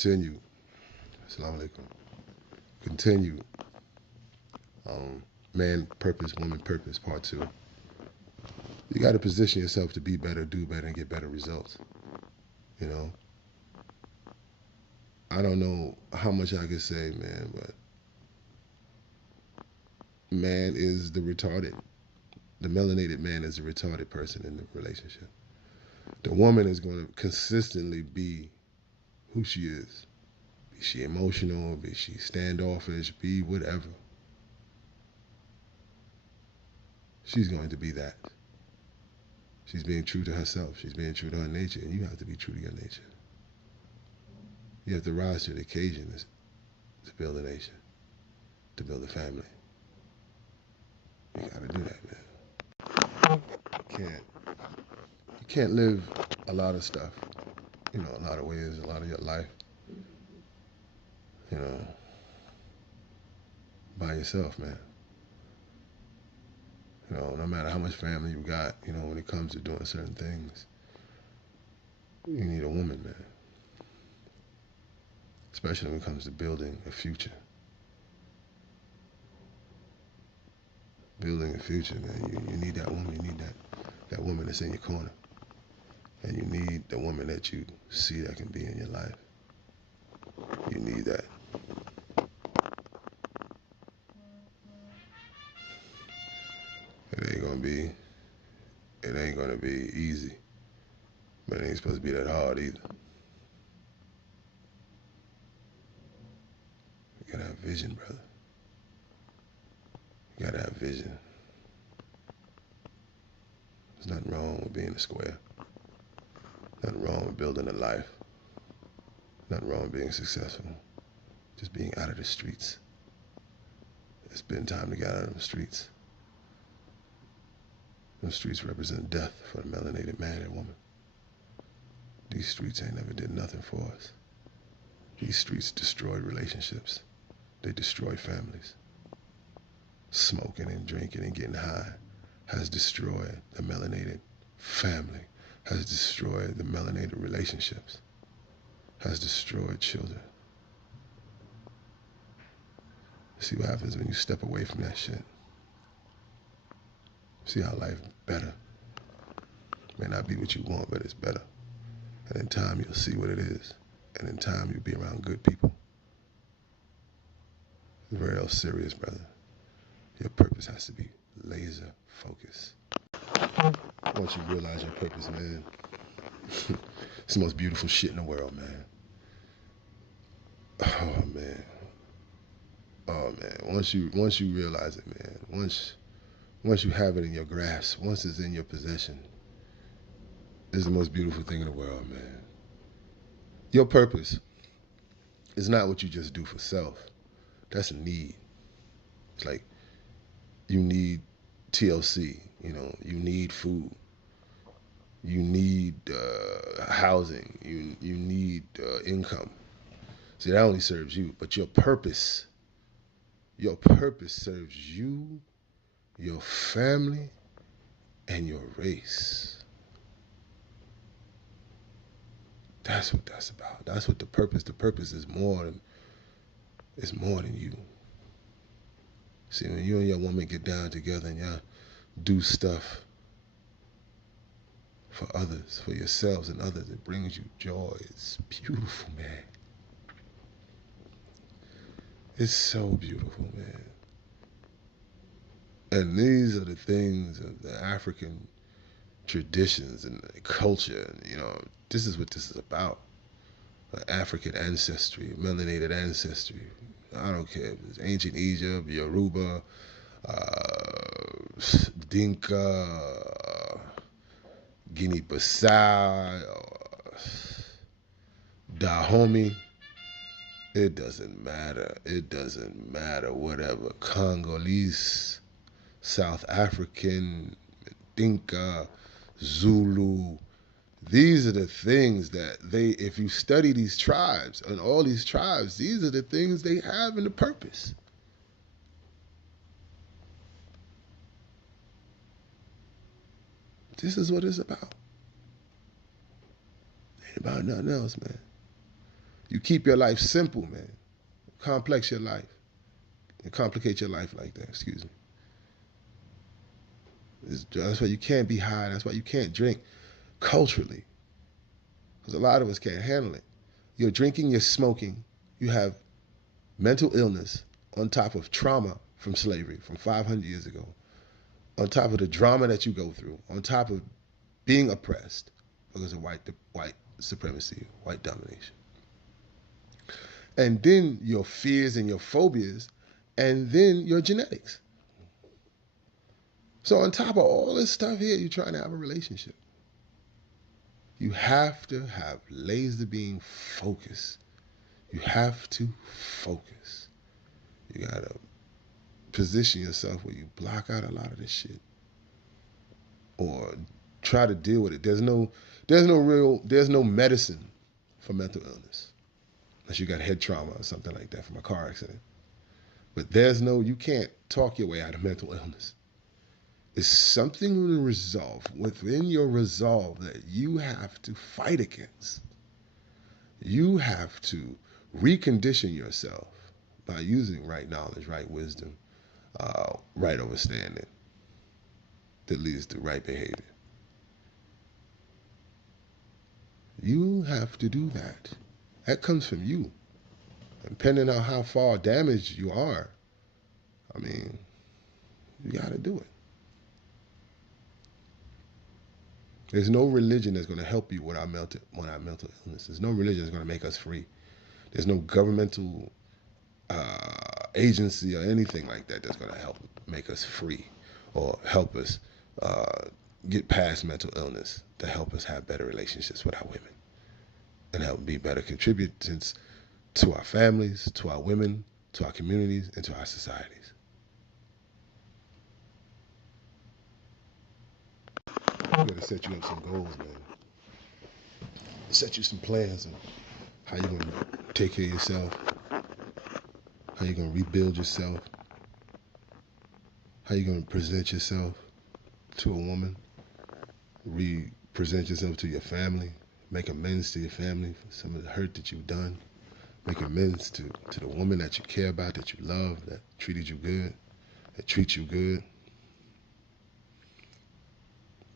continue. Assalamu alaikum. Continue. Man purpose, woman purpose, part 2. You got to position yourself to be better, do better, and get better results. You know, I don't know how much I could say, man, but man is the retarded. The melanated man is the retarded person in the relationship. The woman is going to consistently be who she is. Be she emotional, be she standoffish, be whatever. She's going to be that. She's being true to herself. She's being true to her nature, and you have to be true to your nature. You have to rise to the occasion to build a nation, to build a family. You got to do that, man. You can't live a lot of stuff, you know, a lot of ways, a lot of your life, you know, by yourself, man. You know, no matter how much family you got, you know, when it comes to doing certain things, you need a woman, man. Especially when it comes to building a future. Building a future, man. You need that woman. You need that woman that's in your corner. And you need the woman that you see that can be in your life. You need that. It ain't gonna be easy. But it ain't supposed to be that hard either. You gotta have vision, brother. You gotta have vision. There's nothing wrong with being a square. Nothing wrong with building a life. Nothing wrong with being successful. Just being out of the streets. It's been time to get out of the streets. Those streets represent death for the melanated man and woman. These streets ain't never did nothing for us. These streets destroyed relationships. They destroyed families. Smoking and drinking and getting high has destroyed the melanated family, has destroyed the melanated relationships, has destroyed children. See what happens when you step away from that shit. See how life better. May not be what you want, but it's better. And in time, you'll see what it is. And in time, you'll be around good people. It's very serious, brother. Your purpose has to be laser focused. Once you realize your purpose, man, it's the most beautiful shit in the world, man. Oh, man. Oh, man. Once you realize it, man, once you have it in your grasp, once it's in your possession, it's the most beautiful thing in the world, man. Your purpose is not what you just do for self. That's a need. It's like you need TLC, you know, you need food. You need housing. You need income. See, that only serves you. But your purpose serves you, your family, and your race. That's what that's about. That's what the purpose is more than you. See, when you and your woman get down together and y'all do stuff for others, for yourselves and others, it brings you joy. It's beautiful, man. It's so beautiful, man. And these are the things of the African traditions and culture. You know, this is what this is about. African ancestry, melanated ancestry. I don't care if it's ancient Egypt, Yoruba, Dinka, Guinea-Bissau, Dahomey. It doesn't matter. It doesn't matter. Whatever. Congolese, South African, Dinka, Zulu. These are the things that if you study these tribes and all these tribes, these are the things they have in the purpose. This is what it's about. Ain't about nothing else, man. You keep your life simple, man. Complex your life. And complicate your life like that, excuse me. That's why you can't be high. That's why you can't drink culturally. Because a lot of us can't handle it. You're drinking, you're smoking, you have mental illness on top of trauma from slavery from 500 years ago, on top of the drama that you go through, on top of being oppressed because of white supremacy, white domination. And then your fears and your phobias, and then your genetics. So on top of all this stuff here, you're trying to have a relationship. You have to have laser beam focus. You have to focus. You gotta position yourself where you block out a lot of this shit, or try to deal with it. There's no medicine for mental illness unless you got head trauma or something like that from a car accident. But you can't talk your way out of mental illness. It's something to resolve within your resolve that you have to fight against. You have to recondition yourself by using right knowledge, right wisdom, right understanding that leads to right behavior. You have to do that. That comes from you. Depending on how far damaged you are, I mean, you got to do it. There's no religion that's going to help you with our mental illness. There's no religion that's going to make us free. There's no governmental agency or anything like that that's going to help make us free or help us get past mental illness, to help us have better relationships with our women and help be better contributors to our families, to our women, to our communities, and to our societies. I'm going to set you up some goals, man. Set you some plans on how you're going to take care of yourself, how you're going to rebuild yourself, how you're going to present yourself to a woman, present yourself to your family, make amends to your family for some of the hurt that you've done, make amends to the woman that you care about, that you love, that treated you good, that treats you good.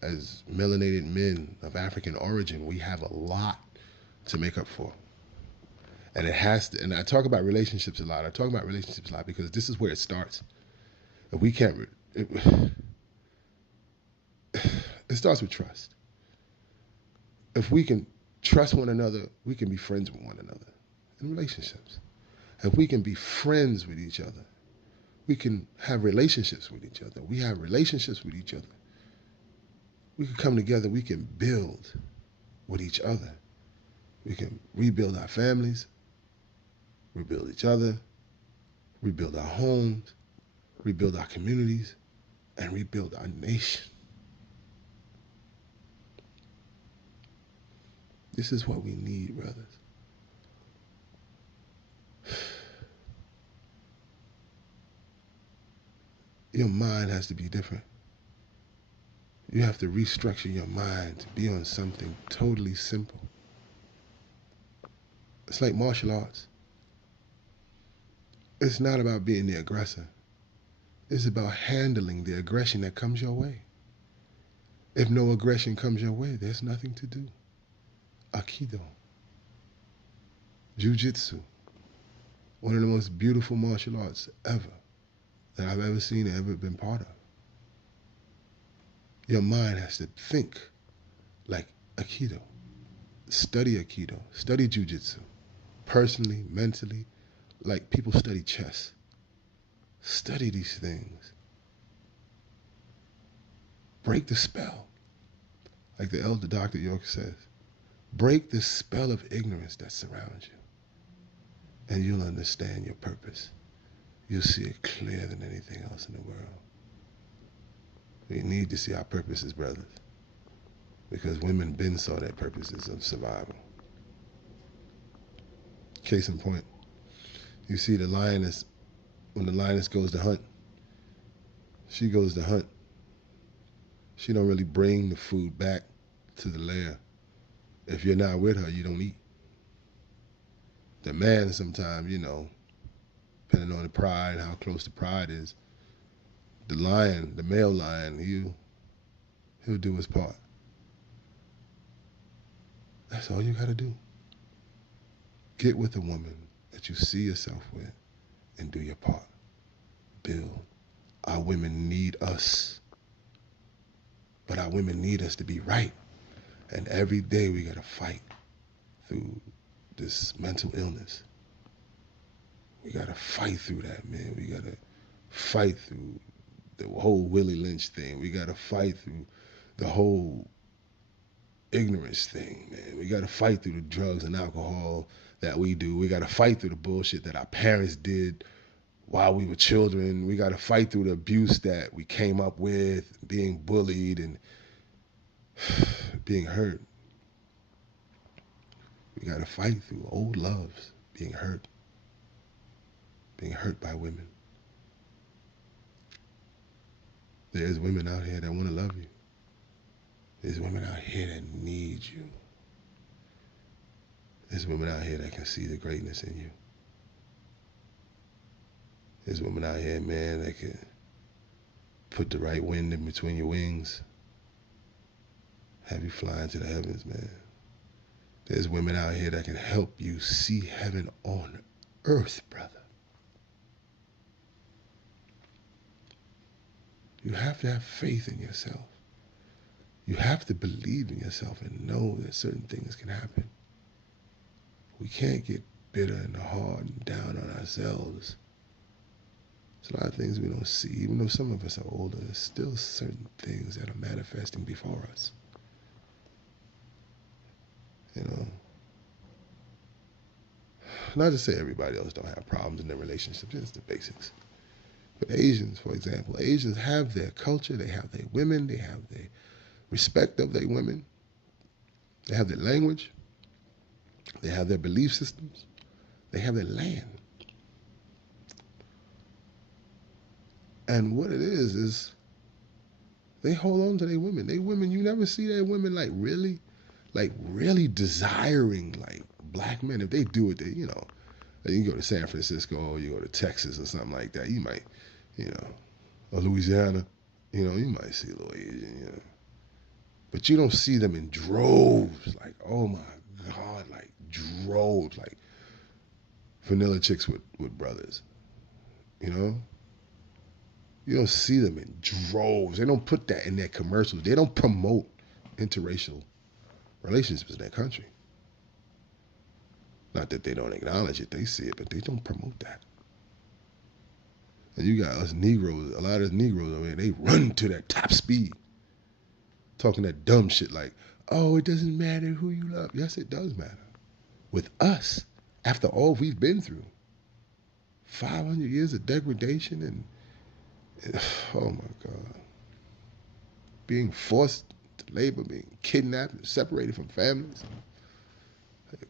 As melanated men of African origin, we have a lot to make up for. And it has to, and I talk about relationships a lot. I talk about relationships a lot because this is where it starts. If we can't, it starts with trust. If we can trust one another, we can be friends with one another in relationships. If we can be friends with each other, we can have relationships with each other. We have relationships with each other. We can come together, we can build with each other. We can rebuild our families, rebuild each other, rebuild our homes, rebuild our communities, and rebuild our nation. This is what we need, brothers. Your mind has to be different. You have to restructure your mind to be on something totally simple. It's like martial arts. It's not about being the aggressor. It's about handling the aggression that comes your way. If no aggression comes your way, there's nothing to do. Aikido, Jiu-Jitsu, one of the most beautiful martial arts ever that I've ever seen and ever been part of. Your mind has to think like Aikido. Study Aikido, study Jiu-Jitsu, personally, mentally, like people study chess. Study these things. Break the spell, like the elder Dr. York says. Break the spell of ignorance that surrounds you, and you'll understand your purpose. You'll see it clearer than anything else in the world. We need to see our purposes, brothers, because women been saw their purposes of survival. Case in point, you see the lioness, when the lioness goes to hunt, she goes to hunt. She don't really bring the food back to the lair. If you're not with her, you don't eat. The man sometimes, depending on the pride and how close the pride is, the lion, the male lion, he'll do his part. That's all you gotta do. Get with a woman that you see yourself with and do your part. Build. Our women need us. But our women need us to be right. And every day we gotta fight through this mental illness. We gotta fight through that, man. We gotta fight through the whole Willie Lynch thing. We gotta fight through the whole ignorance thing, man. We gotta fight through the drugs and alcohol that we do. We gotta fight through the bullshit that our parents did while we were children. We gotta fight through the abuse that we came up with, being bullied and being hurt. We gotta fight through old loves, being hurt by women. There's women out here that want to love you. There's women out here that need you. There's women out here that can see the greatness in you. There's women out here, man, that can put the right wind in between your wings, have you flying to the heavens, man. There's women out here that can help you see heaven on earth, brother. You have to have faith in yourself. You have to believe in yourself and know that certain things can happen. We can't get bitter and hard and down on ourselves. There's a lot of things we don't see. Even though some of us are older, there's still certain things that are manifesting before us. Not to say everybody else don't have problems in their relationships, it's the basics. But Asians, for example, Asians have their culture, they have their women, they have their respect of their women, they have their language, they have their belief systems, they have their land. And what it is they hold on to their women. They women, you never see their women like really desiring like black men. If they do it, you go to San Francisco or you go to Texas or something like that, you might, or Louisiana, you might see a little Asian, But you don't see them in droves, like, oh my God, like droves, like vanilla chicks with brothers, You don't see them in droves. They don't put that in their commercials. They don't promote interracial relationships in their country. Not that they don't acknowledge it, they see it, but they don't promote that. And you got us Negroes, a lot of Negroes, they run to that top speed. Talking that dumb shit like, oh, it doesn't matter who you love. Yes, it does matter. With us, after all we've been through. 500 years of degradation and oh my God. Being forced to labor, being kidnapped and separated from families.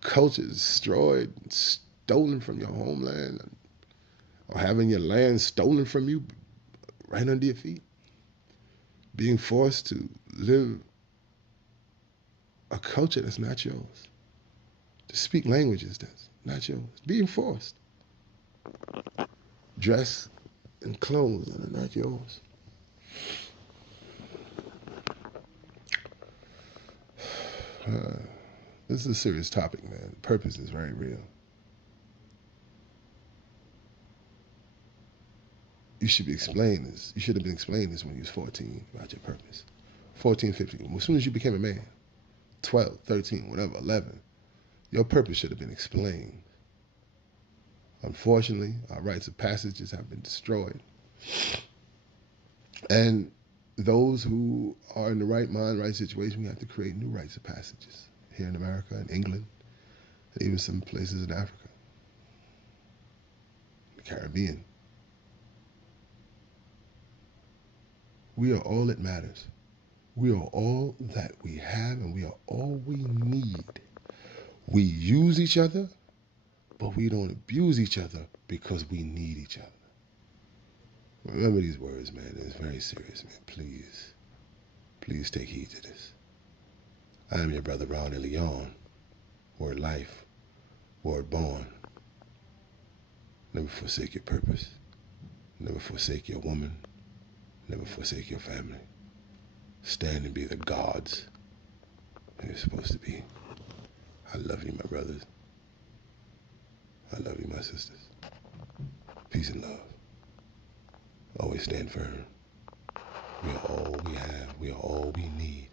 Culture destroyed, stolen from your homeland, or having your land stolen from you right under your feet. Being forced to live a culture that's not yours. To speak languages that's not yours. Being forced. Dress and clothes that are not yours. This is a serious topic, man. Purpose is very real. You should be explained this. You should have been explained this when you was 14 about your purpose. 14, 15. As soon as you became a man, 12, 13, whatever, 11, your purpose should have been explained. Unfortunately, our rites of passages have been destroyed. And those who are in the right mind, right situation, we have to create new rites of passages here in America and England, and even some places in Africa, the Caribbean. We are all that matters. We are all that we have, and we are all we need. We use each other, but we don't abuse each other because we need each other. Remember these words, man. It's very serious, man. Please take heed to this. I am your brother, Ronnie Leon. Word life, word born. Never forsake your purpose. Never forsake your woman. Never forsake your family. Stand and be the gods that you're supposed to be. I love you, my brothers. I love you, my sisters. Peace and love. Always stand firm. We are all we have. We are all we need.